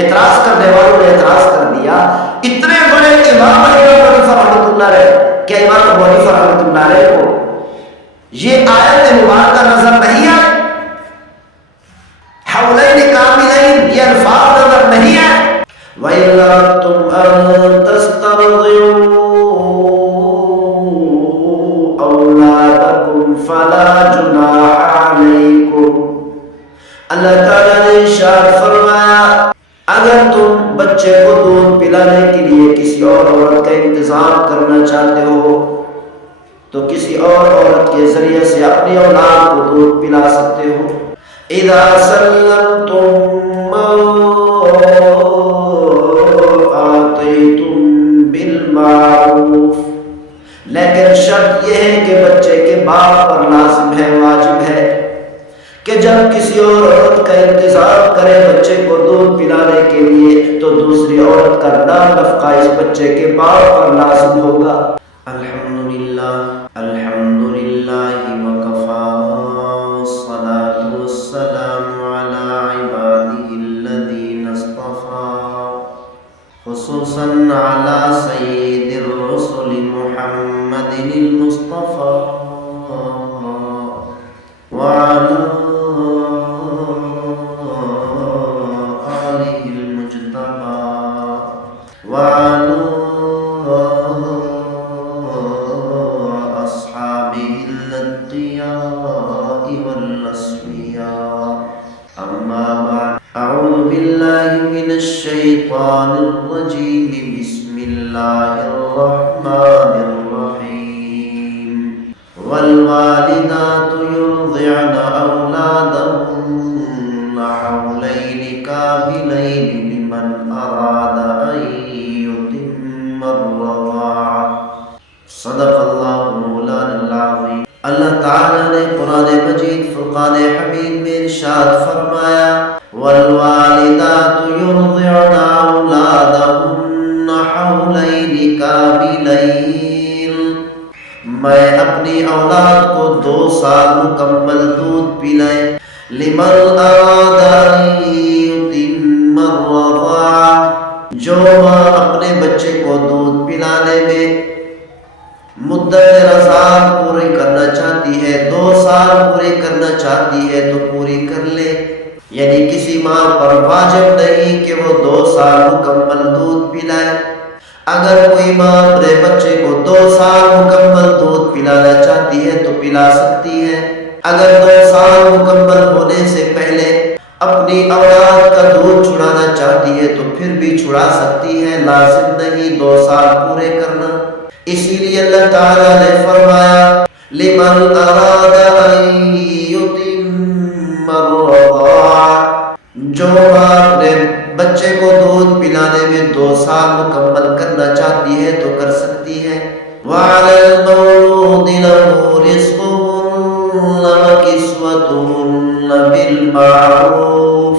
اعتراض کرنے والوں نے اعتراض کر دیا، اتنے بڑے امام ابو حنیفہ رحمۃ اللہ علیہ، کیا امام ابو حنیفہ رحمۃ اللہ علیہ کو یہ آیت مبارکہ نظر نہیں آئی؟ حولین کاملین یہ الفاظ نظر نہیں آئے؟ وَإِنْ أَرَدْتُمْ أَن تَسْتَرْضِعُوا أَوْلَادَكُمْ فَلَا جُنَاحَ عَلَيْكُمْ۔ اللہ تعالیٰ نے ارشاد فرمایا اگر تم بچے کو دودھ پلانے کے لیے کسی اور عورت کا انتظام کرنا چاہتے ہو تو کسی اور عورت کے ذریعے سے اپنی اولاد کو دودھ پلا سکتے ہو۔ اذا سلمتم ما آتیتم بالمعروف، لیکن شرط یہ ہے کہ بچے کے باپ پر لازم ہے، واجب ہے کہ جب کسی اور عورت کا انتظام کرے بچے کو دودھ پلانے کے لیے تو دوسری عورت کا نام نفقہ اس بچے کے باپ پر لازم ہوگا۔ الحمدللہ الحمدللہ وکفا والصلاة والسلام علی عبادہ الذین اصطفیٰ خصوصا علی سید الرسل محمد المصطفیٰ وعلی الشیطان الرجیم بسم اللہ الرحمن الرحیم والوالدات یرضعن اولادهن حولین کاملین لمن اراد ان یتم الرضاعہ۔ صدق اللہ مولانا العظیم۔ اللہ تعالیٰ نے قرآن مجید فرقان حمید میں ارشاد فرمایا والوالدات یرضعن اولادهن حولین کاملین، میں اپنی اولاد کو 2 سال مکمل دودھ پلائے، لمن اراد ان یتم الرضاعہ، جو ماں اپنے بچے کو دودھ پلانے میں مدت رضاعت پوری کرنا چاہتی ہے، 2 سال پوری کرنا چاہتی ہے تو پوری کر لے، یعنی کسی ماں پر واجب نہیں کہ وہ 2 سال مکمل دودھ پلائے۔ اگر کوئی ماں اپنے بچے کو 2 سال مکمل دودھ پلانا چاہتی ہے تو پلا سکتی ہے۔ اگر 2 سال مکمل ہونے سے پہلے اپنی اولاد کا دودھ چھڑانا چاہتی ہے تو پھر بھی چھڑا سکتی ہے، لازم نہیں 2 سال پورے کرنا۔ اسی لیے اللہ تعالیٰ نے فرمایا لمن اراد ان یتم الرضاعہ، جو ماں اپنے بچے کو دودھ پلانے میں 2 سال مکمل کرنا چاہتی ہے تو کر سکتی ہے۔ وعلی المولود لہ رزقهن وکسوتهن بالمعروف،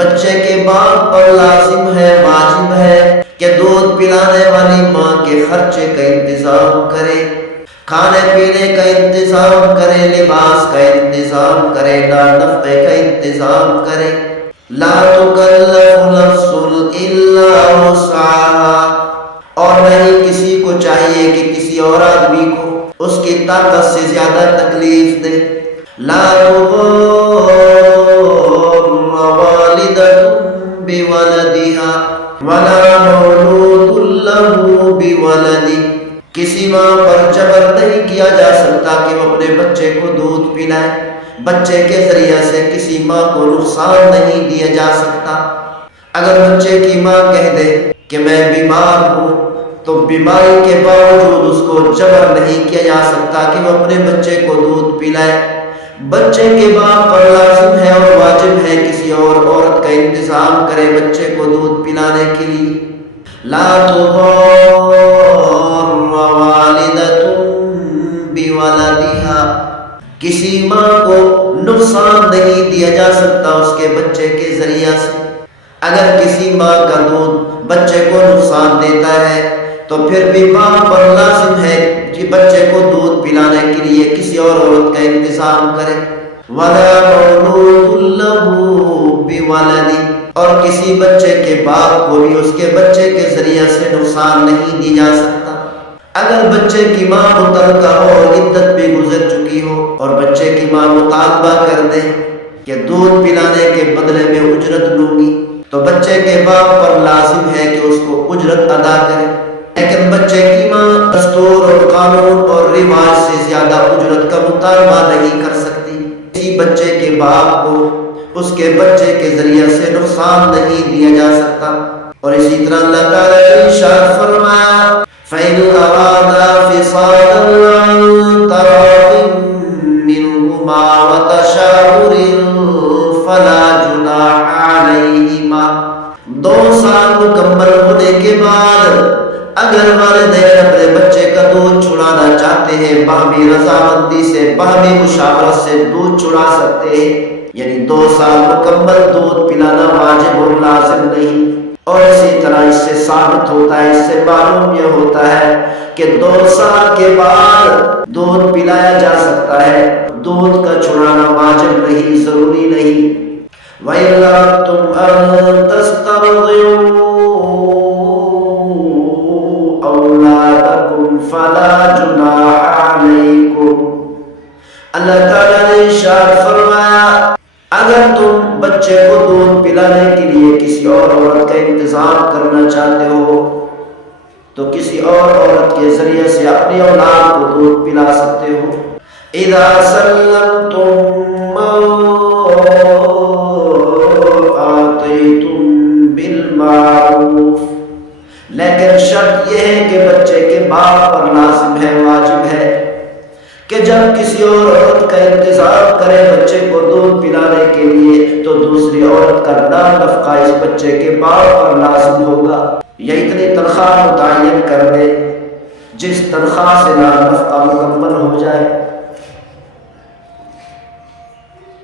بچے کے باپ پر لازم ہے، واجب ہے کہ دودھ پلانے والی ماں کے خرچے کا انتظام کرے، کھانے پینے کا انتظام کرے، لباس کا انتظام کرے، نفقے کا انتظام کرے۔ لا تکلف نفس الا وسعها، اور نہیں کسی کو چاہیے کہ کسی اور آدمی کو اس کی طاقت سے زیادہ تکلیف دے۔ لا تضار والدة بولدها ولا مولود له بولده، کسی ماں پر جبر نہیں کیا جا سکتا کہ وہ اپنے بچے کو دودھ پلائے، بچے کے ذریعے سے کسی ماں کو نقصان نہیں دیا جا سکتا۔ اگر بچے کی ماں کہہ دے کہ میں بیمار ہوں تو بیماری کے باوجود اس کو جبر نہیں کیا جا سکتا کہ وہ اپنے بچے کو دودھ پلائے۔ بچے کے باپ پر لازم ہے اور واجب ہے کسی اور عورت کا انتظام کرے بچے کو دودھ پلانے کے لیے۔ لا تضار والدة بولدها، کسی ماں کو نقصان نہیں دیا جا سکتا اس کے بچے کے ذریعہ سے۔ اگر کسی ماں کا دودھ بچے کو نقصان دیتا ہے تو پھر بھی باپ پر لازم ہے کہ بچے کو دودھ پلانے کے لیے کسی اور عورت کا انتظام کرے۔ وَلَا مَوْلُودٌ لَهُ بِوَلَدِهِ، اور کسی بچے کے باپ کو بھی اس کے بچے کے ذریعے سے نقصان نہیں دی جا سکتا۔ اگر بچے کی ماں متعلقہ ہو اور عدت بھی گزر چکی ہو اور بچے کی ماں مطالبہ کر دے کہ دودھ پلانے کے بدلے میں اجرت لوں گی، تو بچے کے باپ پر لازم ہے کہ اس کو اجرت ادا کرے، لیکن بچے کی ماں دستور اور قانون اور رواج سے زیادہ اجرت کا مطالبہ نہیں کر سکتی۔ اسی بچے کے باپ کو اس کے بچے کے ذریعے سے نقصان نہیں دیا جا سکتا۔ اور اسی طرح اللہ تعالیٰ نے ارشاد فرمایا فَإِنْ أَرَادَا فِصَالًا عَنْ تَرَاضٍ مِّنْهُمَا وَتَشَاوُرٍ فَلَا جُنَاحَ عَلَيْهِمَا۔ 2 سال مکمل ہونے کے بعد اگر والدین اپنے بچے کا دودھ چھڑانا چاہتے ہیں، باہمی رضامندی سے، باہمی مشاورت سے دودھ چھڑا سکتے ہیں، یعنی 2 سال مکمل دودھ پلانا واجب اور لازم نہیں۔ اور اسی طرح اس سے ثابت ہوتا ہے، اس سے معلوم یہ ہوتا ہے کہ 2 سال کے بعد دودھ پلایا جا سکتا ہے، دودھ کا چھڑانا واجب نہیں، ضروری نہیں۔ وَإِلَّا تُمْ أَن تَسْتَرْضِعُوا أَوْلَادَكُمْ فَلَا جُنَاحَ عَلَيْكُمْ۔ اللہ تعالیٰ نے ارشاد فرمایا اگر تم بچے کو دودھ پلانے کے لیے کسی اور عورت کا انتظام کرنا چاہتے ہو تو کسی اور عورت کے ذریعے سے اپنی اولاد کو دودھ پلا سکتے ہو۔ اذا سلمتم ما آتیتم بالمعروف، لیکن شرط یہ ہے کہ بچے کے باپ پر لازم ہے، واجب ہے کہ جب کسی اور عورت کا انتظام کرے بچے کو دودھ پلانے کے لیے تو دوسری عورت کا نام نفقہ اس بچے کے باپ پر لازم ہوگا، یا اتنی تنخواہ متعین کر دے جس تنخواہ سے نام نفقہ مکمل ہو جائے۔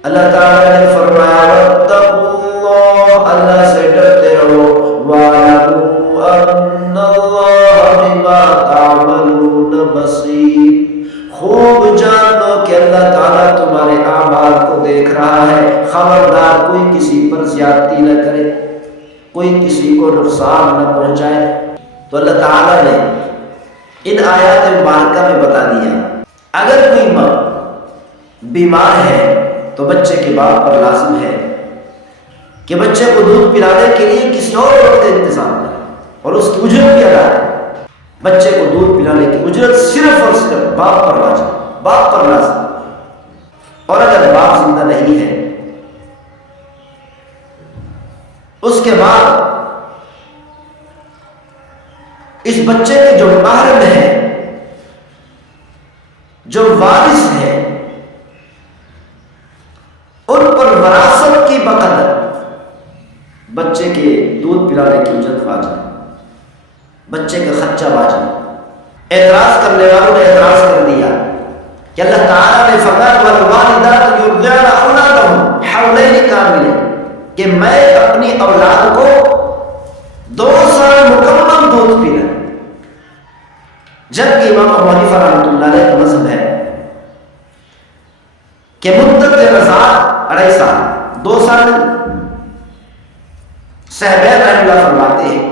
اللہ تعالیٰ نے فرمایا واتقوا اللہ، اللہ سے ڈرتے رہو، وَاعْلَمُوا أَنَّ اللَّهَ بِمَا تَعْمَلُونَ بَصِيرٌ، خوب جان لو کہ اللہ تعالیٰ تمہارے اعمال کو دیکھ رہا ہے۔ خبردار کوئی کسی پر زیادتی نہ کرے، کوئی کسی کو نقصان نہ پہنچائے۔ تو اللہ تعالیٰ نے ان آیات مبارکہ میں بتا دیا اگر کوئی ماں بیمار ہے تو بچے کے باپ پر لازم ہے کہ بچے کو دودھ پلانے کے لیے کسی اور عورت کا انتظام کرے اور اس کی اجرت بھی ادا کرے۔ بچے کو دودھ پلانے کی اجرت صرف اور صرف باپ پر واجب، باپ پر لازم۔ اور اگر باپ زندہ نہیں ہے اس کے بعد اس بچے کے جو محرم ہے، جو وارث ہے، ان پر وراثت کی بقدر بچے کے دودھ پلانے کی اجرت واجب، بچے کا خرچہ واجب۔ اعتراض کرنے والوں نے اعتراض کر دیا کہ اللہ تعالیٰ نے فرمایا والوالدات یرضعن اولادہم حولین کاملین، کہ میں اپنی اولاد کو 2 سال مکمل دودھ پلا، جبکہ امام ابو حنیفہ رحمۃ اللہ علیہ کا مذہب ہے کہ مدت رضاعت 2.5 سال، 2 سال۔ صحابہ رحمۃ اللہ فرماتے ہیں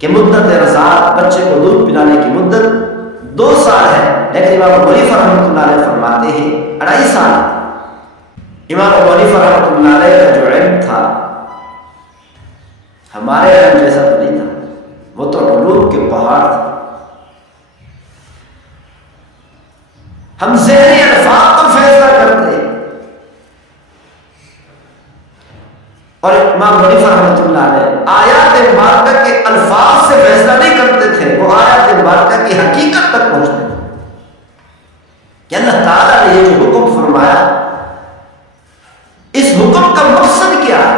کہ مدت رضاعت بچے کو دودھ پلانے کی مدت 2 سال ہے، لیکن امام ابو حنیفہ رحمۃ اللہ علیہ فرماتے ہیں 2.5 سال۔ امام ابو حنیفہ رحمۃ اللہ علیہ کا جو علم تھا ہمارے علم جیسا تو نہیں تھا، وہ تو علوم کے پہاڑ تھے۔ ہم ذہنی الفاظ پر فیصلہ کرتے اور امام ابو حنیفہ رحمۃ اللہ علیہ آیات مبارکہ کے الفاظ سے فیصلہ نہیں کرتے تھے، وہ آیات مبارکہ کی حقیقت تک پہنچتے تھے کہ اللہ تعالیٰ نے یہ جو حکم فرمایا اس حکم کا مقصد کیا ہے،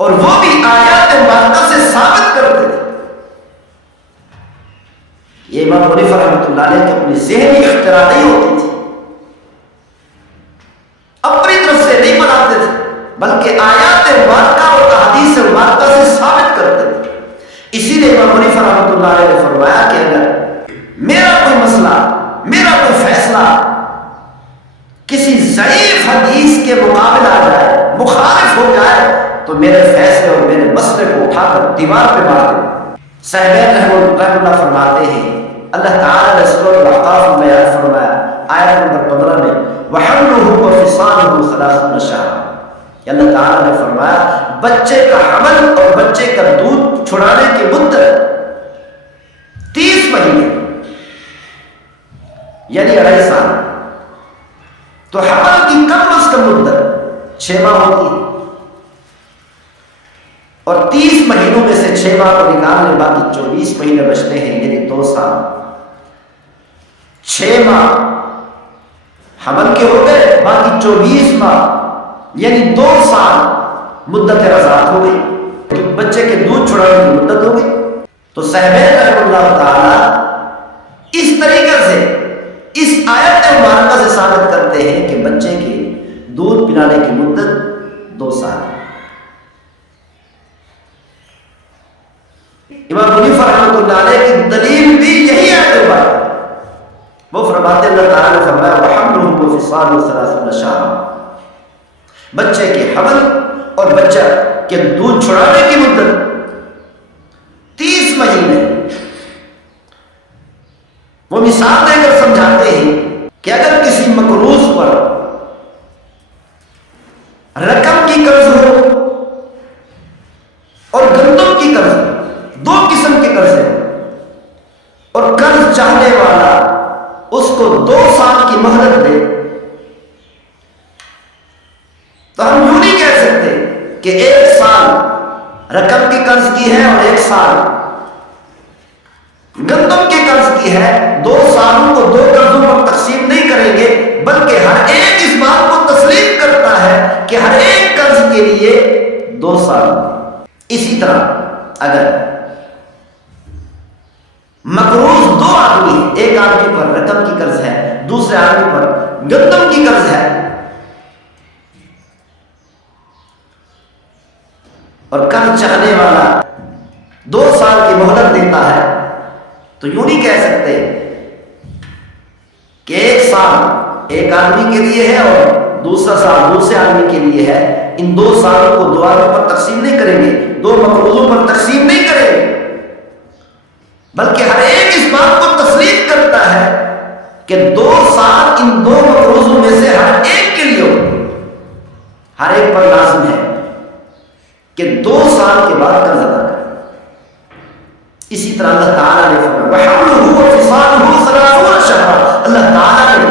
اور وہ بھی آیات مبارکہ سے ثابت کرتے تھے۔ یہ امام ابو حنیفہ رحمۃ اللہ علیہ کی اپنی ذہنی اختراع نہیں ہوتی تھی، اپنی طرف سے نہیں بناتے تھے، بلکہ آیات مبارکہ اور احادیث مبارکہ سے ثابت کرتے تھے۔ اسی لیے امام ابو حنیفہ رحمۃ اللہ علیہ نے فرمایا کہ اگر میرا کوئی مسئلہ، میرا کوئی فیصلہ کسی ضعیف حدیث کے مقابل آ جائے، مخالف ہو جائے، تو میرے فیصلے اور میرے مسئلے کو اٹھا کر دیوار پہ مار دیں۔ صحابہ رحمۃ اللہ فرماتے ہیں، اللہ تعالیٰ نے سورۃ الاحقاف میں بیان فرمایا آیت نمبر 15 میں وَحَمْلُهُ وَفِصَالُهُ 30 شهرًا، کہ اللہ تعالیٰ نے فرمایا بچے کا حمل اور بچے کا دودھ چھڑانے کی مدت 30 مہینے، یعنی 2.5 سال۔ تو حمل کی کم از کم مدت 6 ماہ ہوتی ہے، اور 30 مہینوں میں سے 6 ماہ کو نکال لیں، باقی 24 مہینے بچتے ہیں، یعنی 2 سال۔ 6 ماہ حمل کے ہو گئے، باقی 24 ماہ یعنی 2 سال مدت رضاعت ہو گئی، بچے کے دودھ چھڑانے کی مدت ہو گئی۔ تو صحابہ رحمۃ اللہ تعالی اس طریقے سے اس آیت مبارکہ سے ثابت کرتے ہیں کہ بچے کے دودھ پلانے کی مدت 2 سال ہے۔ امام حنیفہ رحمۃ اللہ علیہ کی دلیل بھی یہی آیت مبارکہ، وہ فرماتے ہیں اللہ تعالیٰ نے فرمایا وَحَمْلُهُ وَفِصَالُهُ 30 شهرًا، بچے کے حمل اور بچہ کے دودھ چھڑانے کی مدت 30 مہینے۔ وہ مثال دے کر سمجھاتے ہیں کہ اگر کسی مقروض پر رقم کی قرض ہو اور گندم کی قرض، 2 قسم کے قرض ہیں، اور قرض چاہنے والا اس کو 2 سال کی مہلت دے، تو ہم یوں نہیں کہہ سکتے کہ 1 سال رقم کی قرض کی ہے اور 1 سال گندم کی قرض کی ہے، 2 سالوں کو 2 قرضوں پر تقسیم نہیں کریں گے، بلکہ ہر ایک اس بات کو تسلیم کرتا ہے کہ ہر ایک قرض کے لیے 2 سال۔ اسی طرح اگر مقروض 2 آدمی، ایک آدمی پر رقم کی قرض ہے، دوسرے آدمی پر گندم کی قرض ہے، اور قرض چاہنے والا 2 سال کی مہلت دیتا ہے، تو یوں نہیں کہہ سکتے کہ 1 سال ایک آدمی کے لیے ہے اور دوسرا سال دوسرے آدمی کے لیے ہے، ان 2 سالوں کو 2 آدمی پر تقسیم نہیں کریں گے، 2 مقروضوں پر تقسیم نہیں کریں گے، بلکہ ہر ایک اس بات کو تسلیم کرتا ہے کہ 2 سال ان 2 مقروضوں میں سے ہر ایک کے لیے ہر ایک پر لازم ہے کہ 2 سال کے بعد قرض ادا کرے۔ اسی طرح اللہ تعالیٰ نے فرمایا وَحَمْلُهُ وَفِصَالُهُ 30 شهرًا، اللہ تعالیٰ نے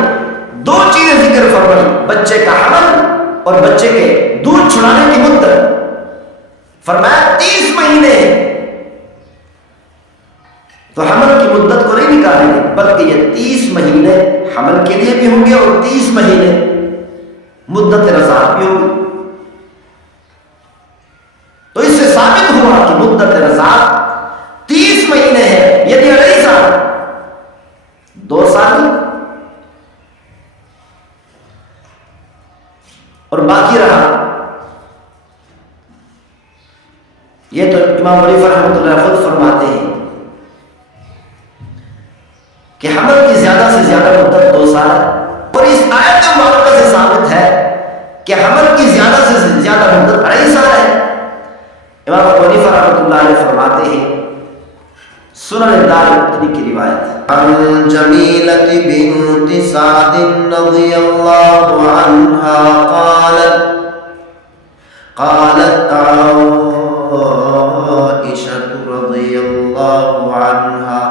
2 چیزیں ذکر فرمائی، بچے کا حمل اور بچے کے دودھ چھڑانے کی مدت، فرمایا 30 مہینے ہیں، تو حمل کی مدت کو نہیں نکالیں گے، بلکہ یہ 30 مہینے حمل کے لیے بھی ہوں گے اور 30 مہینے مدت رضاعت بھی ہوگی۔ تو اس سے ثابت ہوا کہ مدت رضاعت 30 مہینے ہے، یعنی 2.5 سال، 2 سال، اور باقی رہا یہ تو امام حنیفہ رحمۃ اللہ خود فرماتے ہیں کہ حمل کی زیادہ سے زیادہ مدت 2 سال ہے، اور اس آیت مبارکہ سے ثابت ہے کہ حمل کی زیادہ سے زیادہ مدت 2.5 سال ہے۔ امام ابو حنیفہ رحمۃ اللہ علیہ فرماتے ہیں، سنن دارقطنی کی روایت، عن جمیلۃ بنت سعد رضی اللہ عنہا قالت عائشہ رضی اللہ عنہا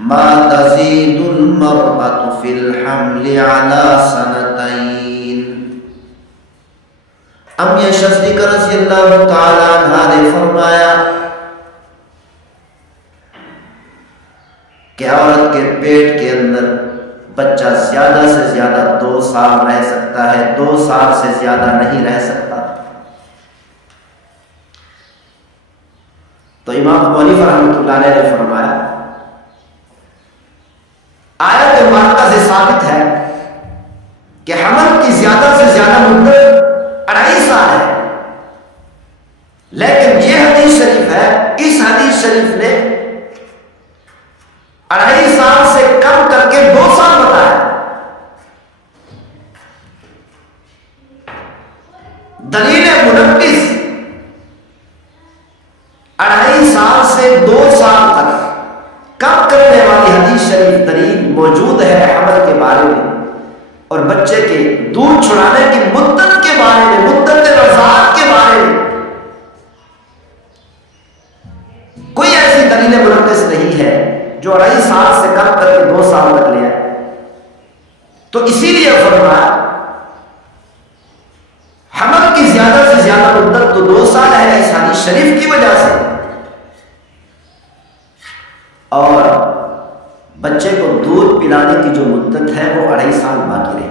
ما تزيد المرأة في الحمل على 2 ام صدیقہ رضی اللہ تعالی عنہ نے فرمایا کہ عورت کے پیٹ کے اندر بچہ زیادہ سے زیادہ 2 سال رہ سکتا ہے، 2 سال سے زیادہ نہیں رہ سکتا۔ تو امام ابو حنیفہ رحمۃ اللہ علیہ نے فرمایا آیت مبارکہ سے ثابت ہے کہ حمل کی زیادہ سے زیادہ مدت 2.5 سال ہے، لیکن یہ حدیث شریف ہے، اس حدیث شریف نے 2.5 سال سے کم کر کے 2 سال بتایا۔ تو اسی لیے فرمایا حمل کی زیادہ سے زیادہ مدت تو 2 سال ہے اس حدیث شریف کی وجہ سے، اور بچے کو دودھ پلانے کی جو مدت ہے وہ 2.5 سال باقی رہے،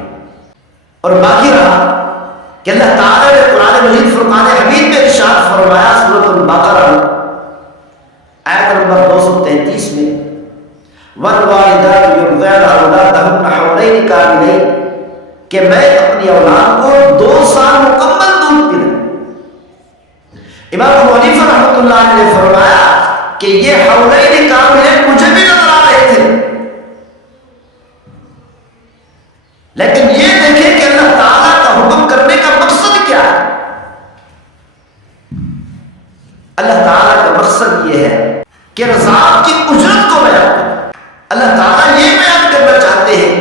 اور باقی رہا کہ اللہ تعالیٰ نے قرآن مجید فرقان حمید میں ارشاد فرمایا سورۃ البقرہ آیت نمبر 233 میں والوالدات یرضعن اولادہن حولین کاملین، کہ میں اپنی اولاد کو 2 سال مکمل دودھ پلاؤں۔ امام ابو حنیفہ رحمۃ اللہ علیہ نے فرمایا کہ یہ حولین کاملین مجھے بھی نظر آ رہے تھے، لیکن یہ دیکھیں کہ اللہ تعالیٰ کا حکم کرنے کا مقصد کیا ہے۔ اللہ تعالیٰ کا مقصد یہ ہے کہ رضاعت کی اجرت کو بیان کریں۔ اللہ تعالیٰ یہ بیان کرنا چاہتے ہیں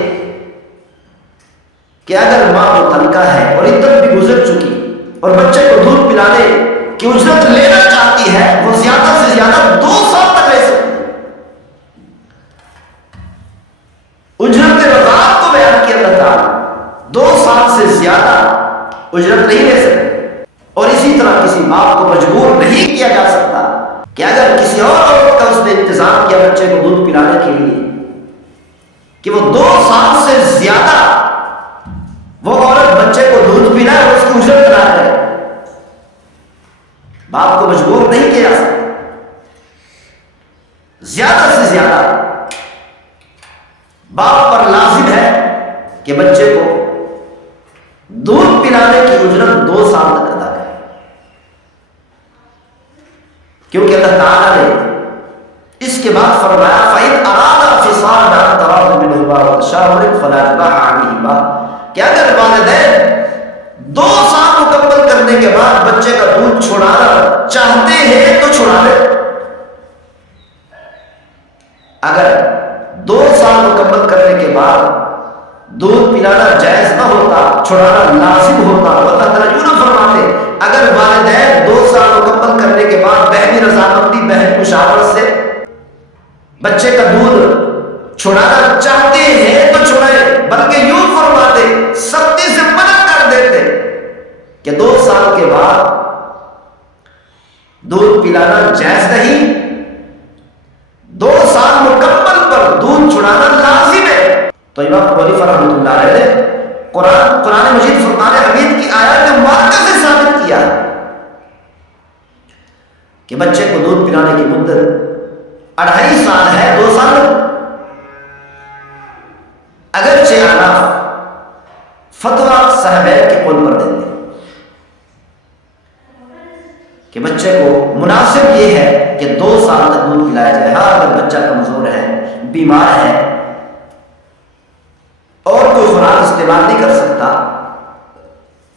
کہ اگر ماں متعلقہ ہے اور عدت بھی گزر چکی اور بچے کو دودھ پلانے کی اجرت لینا چاہتی ہے، وہ زیادہ سے زیادہ 2 سال تک لے سکتی ہے۔ اجرت رضاعت کو بیان کیا اللہ تعالیٰ، 2 سال سے زیادہ اجرت نہیں لے سکتے، اور اسی طرح کسی باپ کو مجبور نہیں کیا جا سکتا کہ اگر کسی اور عورت کا اس نے انتظام کیا بچے کو دودھ پلانے کے لیے کہ وہ 2 سال سے زیادہ وہ عورت بچے کو دودھ پلائے اور اس کی اجرت ادا کرے، باپ کو مجبور نہیں کیا جا سکتا۔ زیادہ سے زیادہ باپ پر لازم ہے کہ بچے کو دودھ پلانے کی اجرت 2 سال تک ادا کرے، کیونکہ اللہ تعالیٰ نے اس کے بعد فرمایا فَإِنْ أَرَادَا فِصَالًا عَنْ تَرَاضٍ مِنْهُمَا وَتَشَاوُرٍ فَلَا جُنَاحَ عَلَيْهِمَا، کہ اگر والدین 2 سال مکمل کرنے کے بعد بچے کا دودھ چھڑانا چاہتے ہیں تو چھڑا لیں۔ اگر 2 سال مکمل کرنے کے بعد دودھ پلانا جائز نہ ہوتا، چھڑانا لازم ہوتا، اللہ تعالیٰ یوں نہ فرماتے اگر والدین 2 سال مکمل کرنے کے بعد بہن رضامندی بہن مشاورت سے بچے کا دودھ چھڑانا چاہتے ہیں تو چھڑائیں، بلکہ یوں فرماتے سختی سے منع کر دیتے کہ 2 سال کے بعد دودھ پلانا جائز نہیں، 2 سال مکمل پر دودھ چھڑانا لازم ہے۔ تو امام ابو حنیفہ رحمۃ اللہ علیہ نے قرآن مجید فرقان حمید کی آیات مبارکہ سے ثابت کیا کہ بچے کو دودھ پلانے کی مدت 2.5 سال ہے، 2 سال۔ اگرچہ احناف فتویٰ صحابین کے قول پر دیتے ہیں کہ بچے کو مناسب یہ ہے کہ 2 سال تک دودھ پلایا جائے۔ ہاں اگر بچہ کمزور ہے، بیمار ہے اور کوئی خوراک استعمال نہیں کر سکتا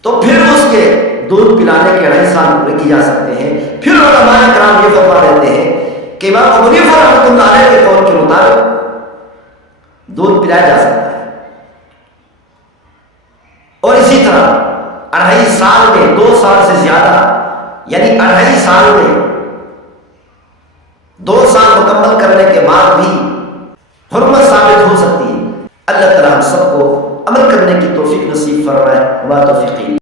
تو پھر اس کے دودھ پلانے کے 2.5 سال پورے کی جا سکتے ہیں۔ پھر علماء کرام یہ فتویٰ دیتے ہیں کہ امام ابو حنیفہ رحمۃ اللہ علیہ کے قول کے مطابق دودھ پلایا جا سکتا ہے، اور اسی طرح 2.5 سال میں 2 سال سے زیادہ یعنی 2.5 سال میں 2 سال مکمل کرنے کے بعد بھی حرمت ثابت ہو سکتی ہے۔ اللہ تعالیٰ ہم سب کو عمل کرنے کی توفیق نصیب فرمائے۔ وما توفیقی